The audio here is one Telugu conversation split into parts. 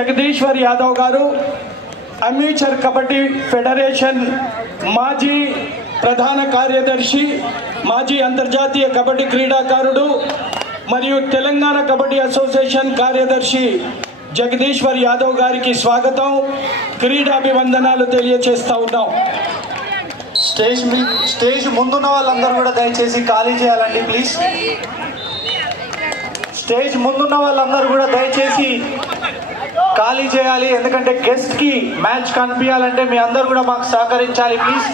జగదీశ్వర్ యాదవ్ గారు అమేచర్ కబడ్డీ ఫెడరేషన్ మాజీ ప్రధాన కార్యదర్శి, మాజీ అంతర్జాతీయ కబడ్డీ క్రీడాకారుడు మరియు తెలంగాణ కబడ్డీ అసోసియేషన్ కార్యదర్శి జగదీశ్వర్ యాదవ్ గారికి స్వాగతం, క్రీడాభివందనాలు తెలియజేస్తా ఉన్నాం. స్టేజ్ ముందున్న వాళ్ళందరూ కూడా దయచేసి ఖాళీ చేయాలండి ప్లీజ్. స్టేజ్ ముందున్న వాళ్ళందరూ కూడా దయచేసి ఖాళీ చేయాలి, ఎందుకంటే గెస్ట్కి మ్యాచ్ కనిపించాలంటే మీ అందరూ కూడా మాకు సహకరించాలి ప్లీజ్.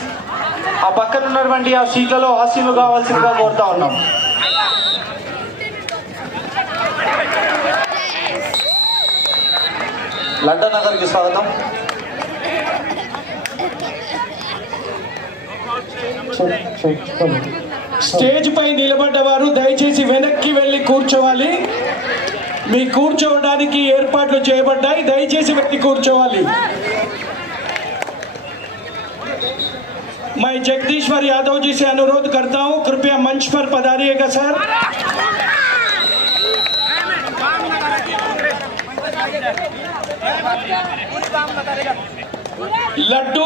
ఆ పక్కన ఉన్నటువంటి ఆ సీట్లలో ఆశీలు కావాల్సిందిగా కోరుతా ఉన్నాం. లడ్డా నగర్కి స్వాగతం. స్టేజ్ పై నిలబడ్డవారు దయచేసి వెనక్కి వెళ్ళి కూర్చోవాలి. మీ కూర్చోవడానికి ఏర్పాట్లు చేయబడ్డాయి, దయచేసి వెనక్కి కూర్చోవాలి. मैं जगदीश्वर यादव जी से अनुरोध करता हूं, कृपया मंच पर पधारिएगा सर. लड्डू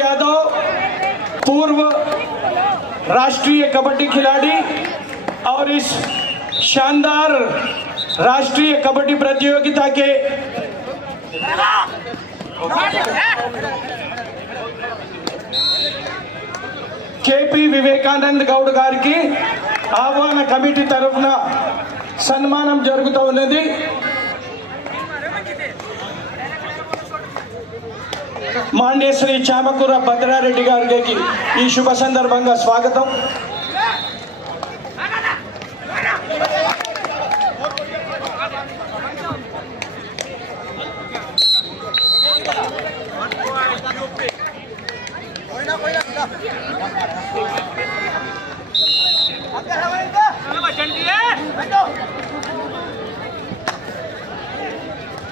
यादव पूर्व राष्ट्रीय कबड्डी खिलाड़ी और इस शानदार राष्ट्रीय कबड्डी प्रतियोगिता के केपी विवेकानंद गौड़ गाరికి ఆహ్వాన కమిటీ తరఫున సన్మానం జరుగుతూ ఉన్నది. మాన్య శ్రీ చామకూర భద్రారెడ్డి గారికి ఈ శుభ సందర్భంగా స్వాగతం.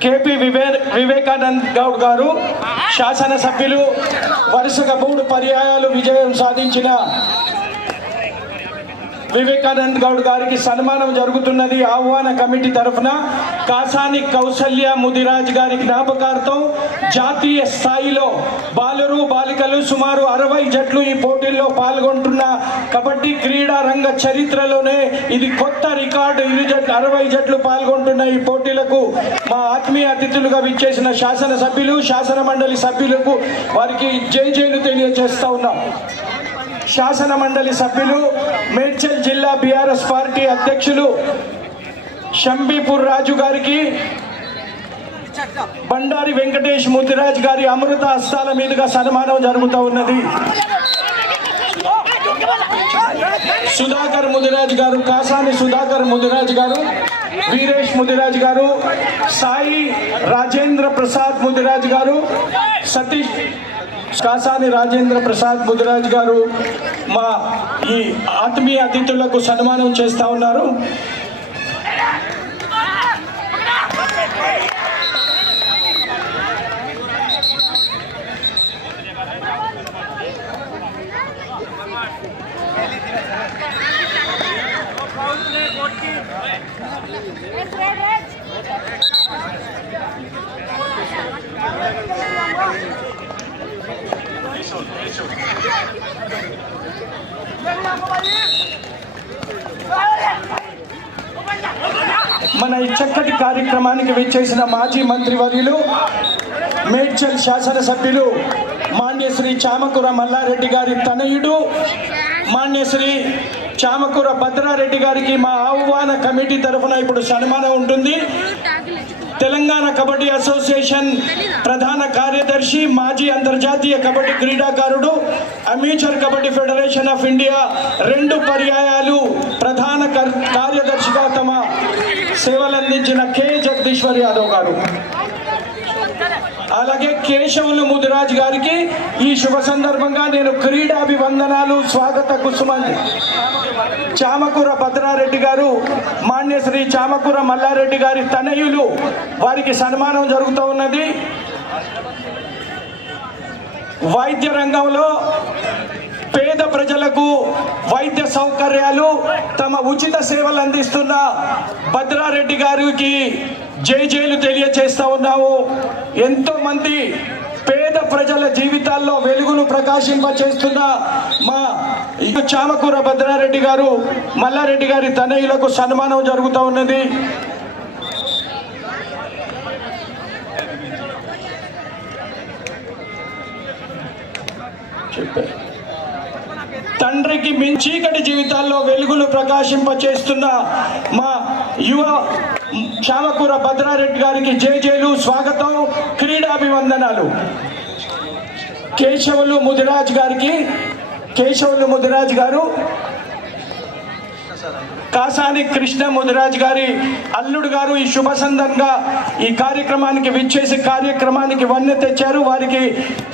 కేపీ వివేకానంద్ గౌడ్ గారు శాసనసభ్యులు, వరుసగా 3 పర్యాయాలు విజయం సాధించిన వివేకానంద్ గౌడ్ గారికి సన్మానం జరుగుతున్నది. ఆహ్వాన కమిటీ తరఫున కాసాని కౌసల్య ముదిరాజ్ గారి జ్ఞాపకార్థం జాతీయ స్థాయిలో బాలురు బాలికలు సుమారు 60 జట్లు ఈ పోటీల్లో పాల్గొంటున్న కబడ్డీ క్రీడా రంగ చరిత్రలోనే ఇది కొత్త రికార్డు. 60 జట్లు పాల్గొంటున్న ఈ పోటీలకు మా ఆత్మీయ అతిథులుగా విచ్చేసిన శాసనసభ్యులు, శాసన మండలి సభ్యులకు వారికి జైలు తెలియజేస్తా ఉన్నాం. శాసన మండలి సభ్యులు, మేడ్చల్ జిల్లా బీఆర్ఎస్ పార్టీ అధ్యక్షులు షంబీపూర్ రాజు గారికి బండారి వెంకటేష్ ముదిరాజ్ గారి అమృత హస్తాల మీదుగా సన్మానం జరుగుతూ ఉన్నది. సుధాకర్ ముదిరాజ్ గారు, కాసాని సుధాకర్ ముదిరాజ్ గారు, వీరేష్ ముదిరాజ్ గారు, సాయి రాజేంద్ర ప్రసాద్ ముదిరాజ్ గారు, సతీష్ కాసాని రాజేంద్ర ప్రసాద్ ముదిరాజ్ గారు మా ఈ ఆత్మీయ అతిథులకు సన్మానం చేస్తా ఉన్నారు. మన ఈ చక్కటి కార్యక్రమానికి విచ్చేసిన మాజీ మంత్రివర్యులు, మేడ్చల్ శాసనసభ్యులు మాన్య శ్రీ చామకూర మల్లారెడ్డి గారి తనయుడు మాన్య శ్రీ చామకూర భద్రారెడ్డి గారికి మా ఆహ్వాన కమిటీ తరఫున ఇప్పుడు సన్మానం ఉంటుంది. తెలంగాణ కబడ్డీ అసోసియేషన్ ప్రధాన కార్యదర్శి, మాజీ అంతర్జాతీయ కబడ్డీ క్రీడాకారుడు, amateur kabaddi federation of India 2 పర్యాయాలు ప్రధాన కార్యదర్శిగా తమ సేవలందించిన కె జగదీశ్వర్ యాదవ్ గారు, అలాగే కేశవులు ముదిరాజ్ గారికి ఈ శుభ సందర్భంగా నేను క్రీడాభివందనాలు, స్వాగత కుసుమాన్ని. చామకూర భద్రారెడ్డి గారు, మాన్య శ్రీ చామకూర మల్లారెడ్డి గారి తనయులు, వారికి సన్మానం జరుగుతూ ఉన్నది. వైద్య రంగంలో పేద ప్రజలకు వైద్య సౌకర్యాలు, తమ ఉచిత సేవలు అందిస్తున్న భద్రారెడ్డి గారికి జైలు తెలియచేస్తా ఉన్నాము. ఎంతో మంది పేద ప్రజల జీవితాల్లో వెలుగును ప్రకాశింపచేస్తున్న మా చామకూర భద్రారెడ్డి గారు, మల్లారెడ్డి గారి తనయులకు సన్మానం జరుగుతూ ఉన్నది. తండ్రికి చీకటి జీవితాల్లో వెలుగులు ప్రకాశింపచేస్తున్న మా యువ చామకూర భద్రారెడ్డి గారికి జైలు స్వాగతం, క్రీడాభివందనాలు. కేశవులు ముదిరాజ్ గారు కాసాని కృష్ణ ముదిరాజ్ గారి అల్లుడు గారు ఈ శుభ సందర్భంగా ఈ కార్యక్రమానికి విచ్చేసి కార్యక్రమానికి వన్నె తెచ్చారు. వారికి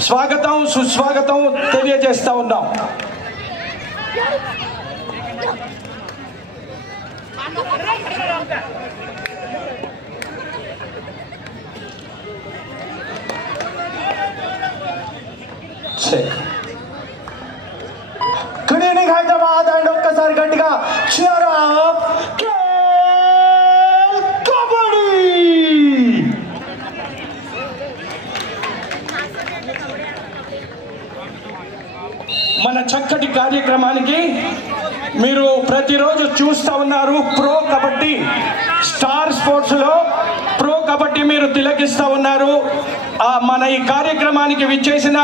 స్వాగతం సుస్వాగతం తెలియజేస్తా ఉన్నాం. గుడ్ ఈవినింగ్ హైదరాబాద్ అండ్ ఒక్కసారి గట్టిగా cheer up కబడ్డీ. మన చక్కటి కార్యక్రమానికి మీరు ప్రతిరోజు చూస్తూ ఉన్నారు. ప్రో కబడ్డీ స్టార్ స్పోర్ట్స్ లో ప్రో కబడ్డీ మీరు తిలకిస్తూ ఉన్నారు. మన ఈ కార్యక్రమానికి విచ్చేసిన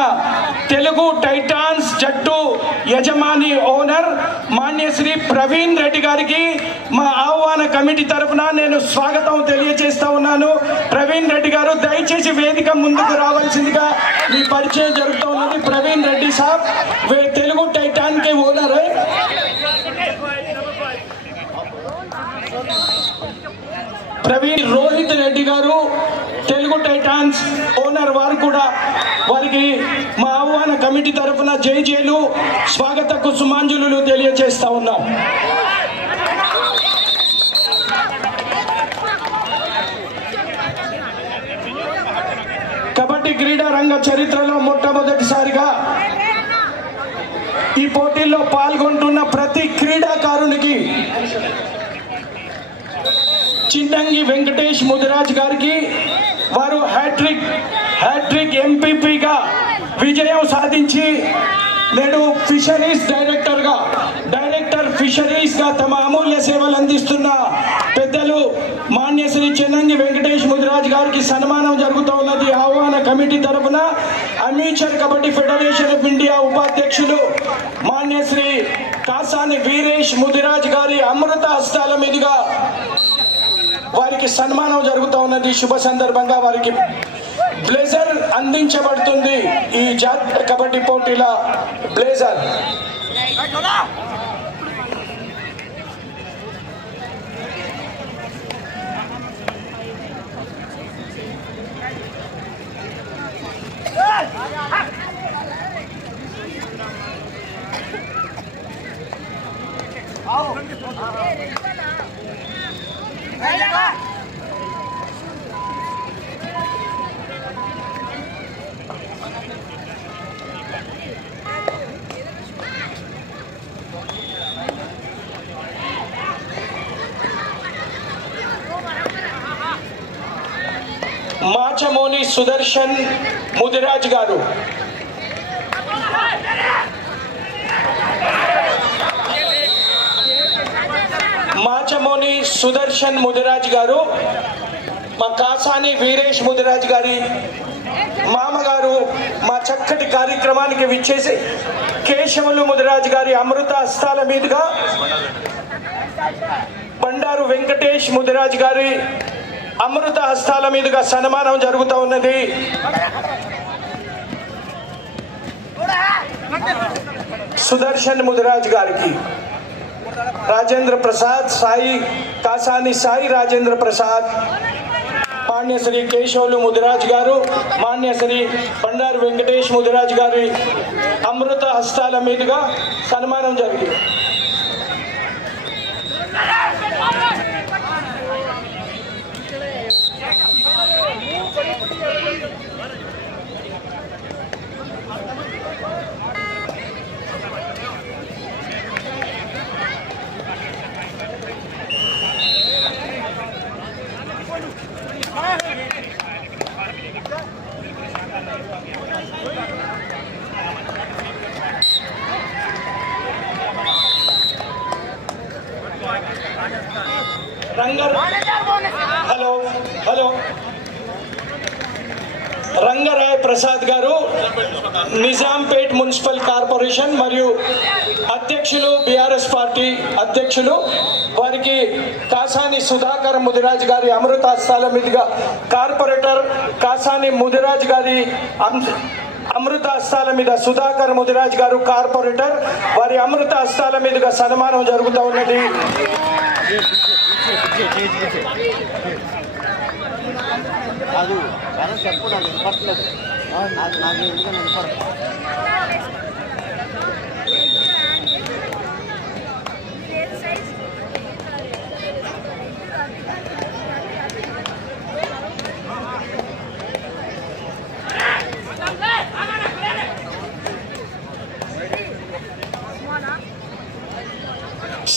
తెలుగు టైటాన్స్ జట్టు యజమాని ఓనర్ మాన్యశ్రీ ప్రవీణ్ రెడ్డి గారికి మా ఆహ్వాన కమిటీ తరఫున నేను స్వాగతం తెలియజేస్తా ఉన్నాను. ప్రవీణ్ రెడ్డి గారు దయచేసి వేదిక ముందుకు రావాల్సిందిగా మీ పరిచయం జరుగుతూ ఉన్నది. ప్రవీణ్ రెడ్డి సాబ్ తెలుగు టైటాన్ కే ఓనర్. ప్రవీణ్ రోహిత్ రెడ్డి గారు తెలుగు టైటాన్స్ ఓనర్, వారు కూడా వారికి మా ఆహ్వాన కమిటీ తరఫున జైలు స్వాగత కుసుమాంజలు తెలియజేస్తా ఉన్నాం. కబడ్డీ క్రీడా రంగ చరిత్రలో మొట్టమొదటిసారిగా ఈ పోటీల్లో పాల్గొంటున్న ప్రతి క్రీడాకారునికి చిన్నంగి వెంకటేష్ ముదిరాజ్ గారికి వారు హ్యాట్రిక్ ఎంపీపీగా విజయం సాధించి నేడు డైరెక్టర్ ఫిషరీస్గా తమ అమూల్య సేవలు అందిస్తున్న పెద్దలు మాన్యశ్రీ చిన్నంగి వెంకటేష్ ముదిరాజ్ గారికి సన్మానం జరుగుతూ ఉన్నది. ఆహ్వాన కమిటీ తరఫున అమీచర్ కబడ్డీ ఫెడరేషన్ ఆఫ్ ఇండియా ఉపాధ్యక్షులు మాన్యశ్రీ కాసాని వీరేష్ ముదిరాజ్ గారి అమృత హస్తాల మీదుగా వారికి సన్మానం జరుగుతూ ఉన్నది. శుభ సందర్భంగా వారికి బ్లేజర్ అందించబడుతుంది. ఈ జాతీయ కబడ్డీ పోటీల బ్లేజర్. మాచమోని సుదర్శన్ ముదిరాజ్ గారు, మాచమోని సుదర్శన్ ముదిరాజ్ గారు మా కాసాని వీరేష్ ముదిరాజ్ గారి మామగారు మా చక్కటి కార్యక్రమానికి విచ్చేసి కేశవులు ముదిరాజ్ గారి అమృత హస్తాల మీదుగా బండారు వెంకటేష్ ముదిరాజ్ గారి అమృత హస్తాల మీదుగా సన్మానం జరుగుతూ ఉన్నది. సుదర్శన్ ముదిరాజ్ గారికి రాజేంద్ర ప్రసాద్ సాయి కాసాని సాయి రాజేంద్ర ప్రసాద్, మాన్యశ్రీ కేశవులు ముదిరాజ్ గారు, మాన్యశ్రీ బండారు వెంకటేష్ ముదిరాజ్ గారి అమృత హస్తాల మీదుగా సన్మానం జరిగింది. హలో హలో రంగరాయ్ ప్రసాద్ గారు నిజాంపేట్ మున్సిపల్ కార్పొరేషన్ మరియు అధ్యక్షులు బీఆర్ఎస్ పార్టీ అధ్యక్షులు, వారికి కాసాని సుధాకర్ ముదిరాజ్ గారి అమృత హస్తాల మీదుగా కార్పొరేటర్ కాసాని ముదిరాజ్ గారి అమృత హస్తాల మీద సుధాకర్ ముదిరాజ్ గారు కార్పొరేటర్, వారి అమృత హస్తాల మీదుగా సన్మానం జరుగుతూ ఉన్నది.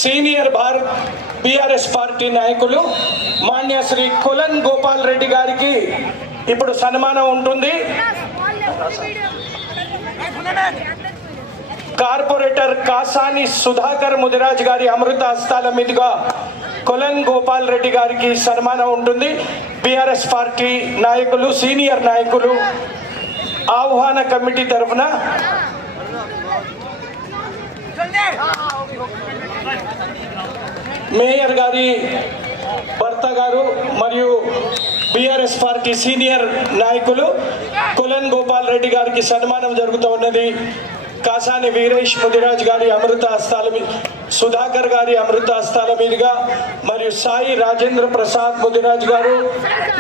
సీనియర్ భారత్ బీఆర్ఎస్ పార్టీ నాయకులు మాన్య శ్రీ కొలన్ గోపాల్ రెడ్డి గారికి ఇప్పుడు సన్మానం ఉంటుంది. కార్పొరేటర్ కాసాని సుధాకర్ ముదిరాజ్ గారి అమృత హస్తాల మీదుగా కొలన్ గోపాల్ రెడ్డి గారికి సన్మానం ఉంటుంది. బీఆర్ఎస్ పార్టీ నాయకులు సీనియర్ నాయకులు ఆహ్వాన కమిటీ తరఫున మేయర్ గారి భర్త గారు మరియు బీఆర్ఎస్ పార్టీ సీనియర్ నాయకులు కొలన్ గోపాల్ రెడ్డి గారికి సన్మానం జరుగుతూ ఉన్నది. కాసాని వీరేష్ ముదిరాజ్ గారి అమృత హస్తాల మీద, సుధాకర్ గారి అమృత హస్తాల మీదుగా మరియు సాయి రాజేంద్ర ప్రసాద్ ముదిరాజ్ గారు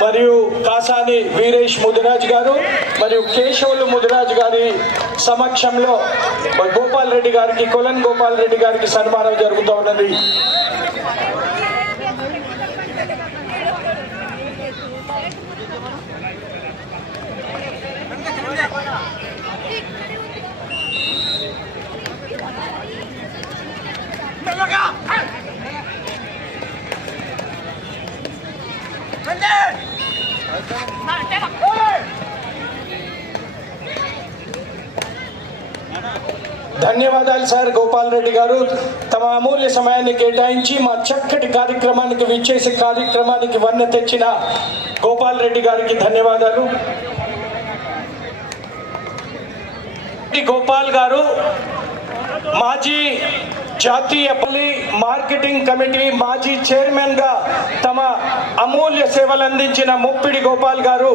మరియు కాసాని వీరేష్ ముదిరాజ్ గారు మరియు కేశవులు ముదిరాజ్ గారి సమక్షంలో గోపాల్ రెడ్డి గారికి, కొలన్ గోపాల్ రెడ్డి గారికి సన్మానం జరుగుతూ ఉన్నది. ధన్యవాదాలు సార్. గోపాల్ రెడ్డి గారు తమ అమూల్య సమయాన్ని కేటాయించి మా చక్కటి కార్యక్రమానికి విచ్చేసి కార్యక్రమానికి వన్నె తెచ్చిన గోపాల్ రెడ్డి గారికి ధన్యవాదాలు. గోపాల్ గారు మాజీ జాతీయ మార్కెటింగ్ కమిటీ మాజీ చైర్మన్ గా తమ అమూల్య సేవలు అందించిన ముప్పిడి గోపాల్ గారు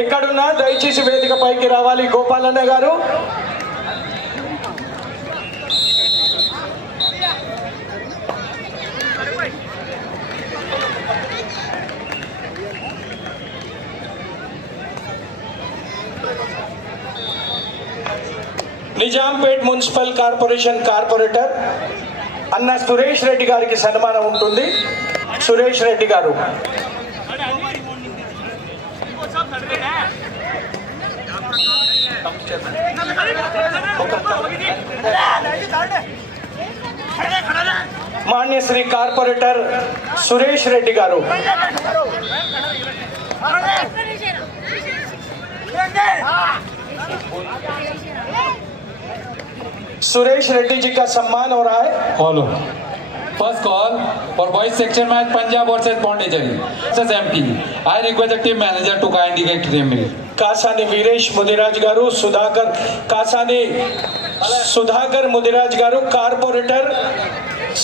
ఎక్కడున్నా దయచేసి వేదిక పైకి రావాలి. గోపాల్ అన్న గారు నిజాంపేట్ మున్సిపల్ కార్పొరేషన్ కార్పొరేటర్ అన్న సురేష్ రెడ్డి గారికి సన్మానం ఉంటుంది. సురేష్ రెడ్డి గారు మాన్య శ్రీ కార్పొరేటర్ సురేష్ రెడ్డి గారు सुरेश रेड्डी जी का सम्मान हो रहा है. Follow first call for boys section match Punjab versus Pondicherry versus MP. I request the team manager to kindly get to the middle. Kasani Veeresh Mudiraj గారు, కాసాని సుధాకర్ ముదిరాజ్ గారు కార్పొరేటర్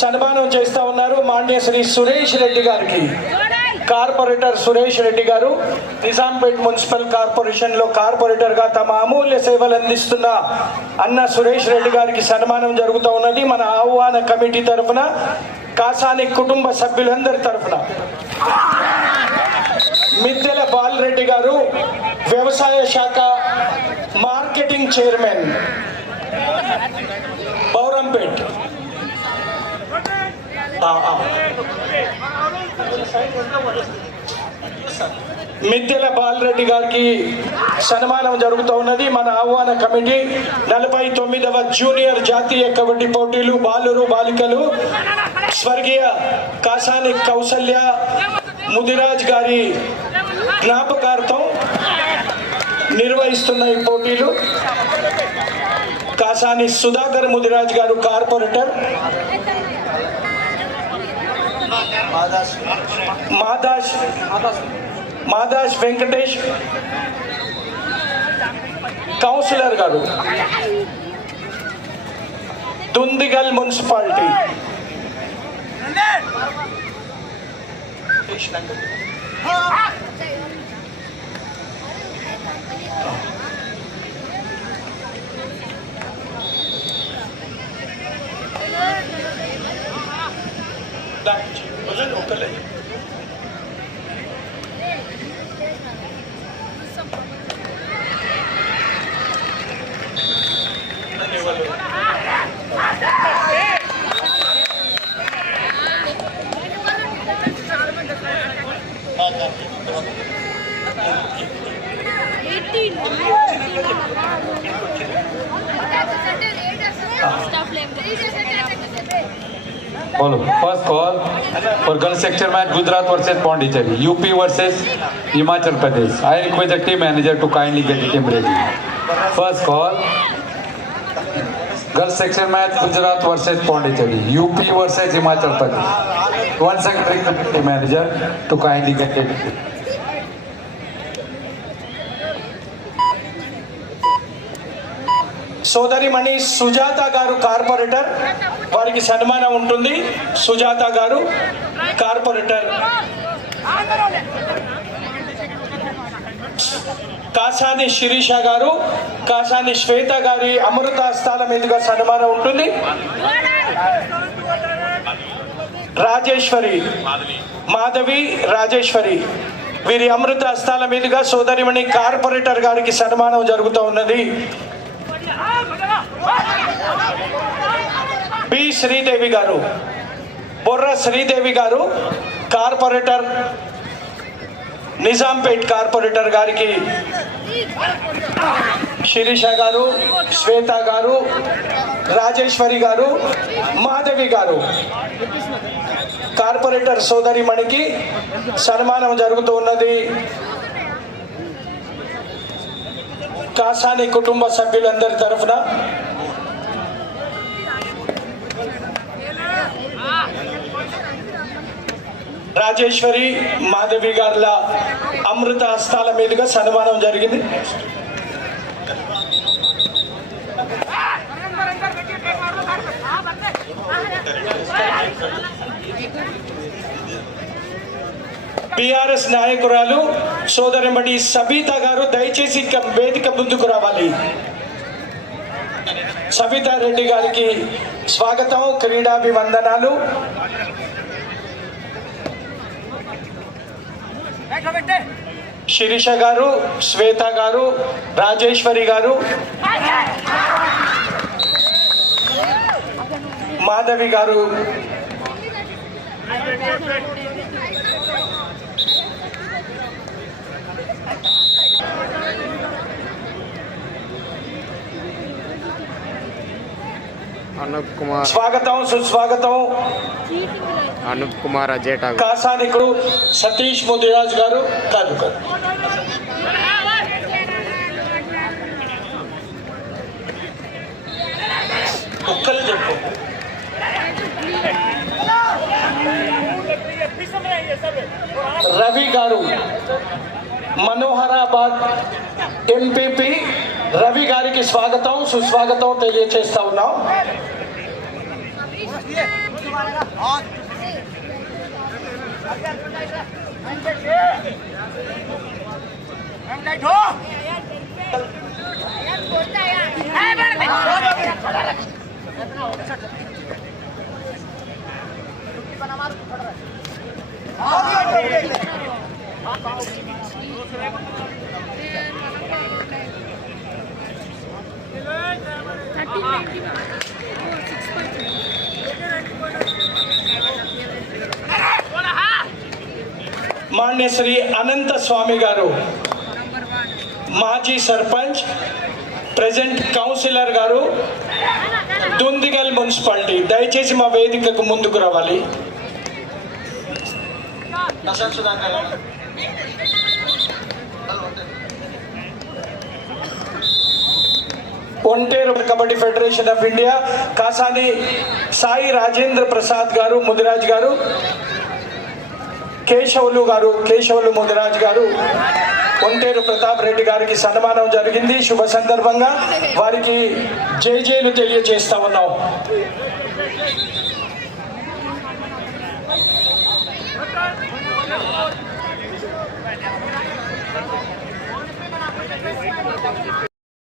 సన్మానం చేస్తా ఉన్నారు. మాన్య శ్రీ సురేష్ రెడ్డి గారికి కార్పొరేటర్ సురేష్ రెడ్డి గారు నిజాంపేట్ మున్సిపల్ కార్పొరేషన్ లో కార్పొరేటర్ గా తమ అమూల్య సేవలు అందిస్తున్న అన్న సురేష్ రెడ్డి గారికి సన్మానం జరుగుతూ ఉన్నది. మన ఆహ్వాన కమిటీ తరఫున, కాసాని కుటుంబ సభ్యులందరి తరఫున. మిద్దెల బాలరెడ్డి గారు వ్యవసాయ శాఖ మార్కెటింగ్ చైర్మన్ బౌరంపేట్. మిద్దెల బాలరెడ్డి గారికి సన్మానం జరుగుతూ ఉన్నది. మన ఆహ్వాన కమిటీ 49వ జూనియర్ జాతీయ కబడ్డీ పోటీలు బాలురు బాలికలు స్వర్గీయ కాసాని కౌసల్య ముదిరాజ్ గారి జ్ఞాపకార్థం నిర్వహిస్తున్న ఈ పోటీలు కాసాని సుధాకర్ ముదిరాజ్ గారు కార్పొరేటర్, మాదాస్ వెంకటేష్ కౌన్సిలర్ గారు, Dundigal municipality, Follow. First call for girls section match Gujarat versus Pondicherry, UP versus Himachal Pradesh. I request the team manager to kindly get the team ready. First call, girls section match Gujarat versus Pondicherry, UP versus Himachal Pradesh. Once again request the team manager to kindly get the team. సోదరిమణి సుజాత గారు కార్పొరేటర్, వారికి సన్మానం ఉంటుంది. సుజాత గారు కార్పొరేటర్. కాసాని శిరీష గారు, కాసాని శ్వేత గారి అమృత హస్తాల మీదుగా సన్మానం ఉంటుంది. రాజేశ్వరి, మాధవి రాజేశ్వరి, వీరి అమృత హస్తాల మీదుగా సోదరిమణి కార్పొరేటర్ గారికి సన్మానం జరుగుతూ ఉన్నది. బి శ్రీదేవి గారు, బొర్ర శ్రీదేవి గారు కార్పొరేటర్, నిజాంపేట్ కార్పొరేటర్ గారికి శిరీష గారు, శ్వేత గారు, రాజేశ్వరి గారు, మాధవి గారు కార్పొరేటర్ సోదరిమణికి సన్మానం జరుగుతూ ఉన్నది. కాసాని కుటుంబ సభ్యులందరి తరఫున రాజేశ్వరి, మాధవి గారుల అమృత హస్తాల మీదుగా సన్మానం జరిగింది. బీఆర్ఎస్ నాయకురాలు సోదరిమణి సబితా గారు దయచేసి వేదిక ముందుకు రావాలి. సబితా రెడ్డి గారికి స్వాగతం, క్రీడాభివందనాలు. శిరీష గారు, శ్వేత గారు, రాజేశ్వరి గారు, మాధవి గారు అనూప్ కుమార్, స్వాగతం, సుస్వాగతం. అనూప్ కుమార్ అజేటా, కాసానికుడు సతీష్ ముదిరాజ్ గారు కాదుకర్. ఒక్కలు చెప్పు. రవి గారు మనోహరాబాద్ ఎంపీపీ రవి గారికి స్వాగతం, సుస్వాగతం తెలియజేస్తా ఉన్నాం. మాన్య శ్రీ అనంత స్వామి గారు మాజీ సర్పంచ్, ప్రెజెంట్ కౌన్సిలర్ గారు, దుందిగల్ మున్సిపాలిటీ, దయచేసి మా వేదికకు ముందుకు రావాలి. Onteru kabaddi federation of India Kasani Sai Rajendra Prasad గారు ముదిరాజ్ గారు, కేశవులు ముదిరాజ్ గారు, ఒంటేరు ప్రతాప్ రెడ్డి గారికి సన్మానం జరిగింది. శుభ సందర్భంగా వారికి జైలు తెలియజేస్తా ఉన్నాం.